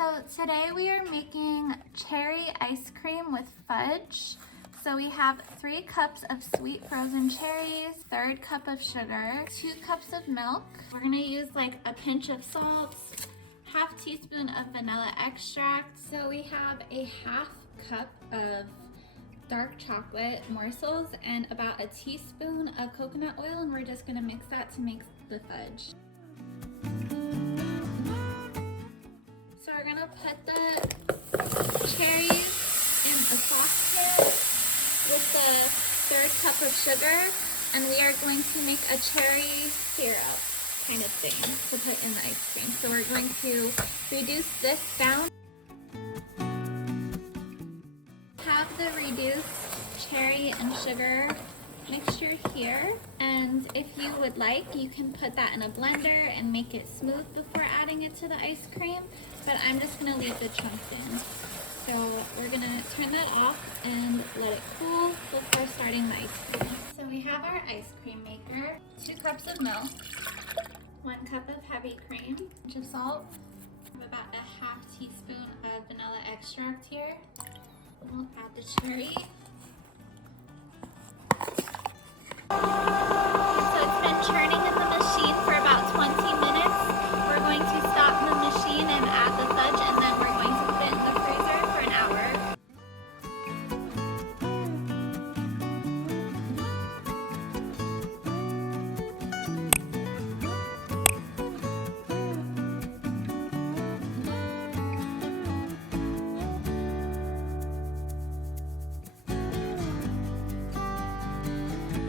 So today we are making cherry ice cream with fudge. So we have 3 cups of sweet frozen cherries, 1/3 cup of sugar, 2 cups of milk. We're gonna use like a pinch of salt, 1/2 teaspoon of vanilla extract. So we have a 1/2 cup of dark chocolate morsels and about a teaspoon of coconut oil, and we're just gonna mix that to make the fudge. So we're gonna put the cherries in a saucepan with the 1/3 cup of sugar, and we are going to make a cherry syrup kind of thing to put in the ice cream. So we're going to reduce this down. Have the reduced cherry and sugar mixture here, and if you would like, you can put that in a blender and make it smooth before adding it to the ice cream, but I'm just gonna leave the chunks in. So we're gonna turn that off and let it cool before starting the ice cream. So we have our ice cream maker, 2 cups of milk, 1 cup of heavy cream, a pinch of salt, about a 1/2 teaspoon of vanilla extract here. We'll add the cherry.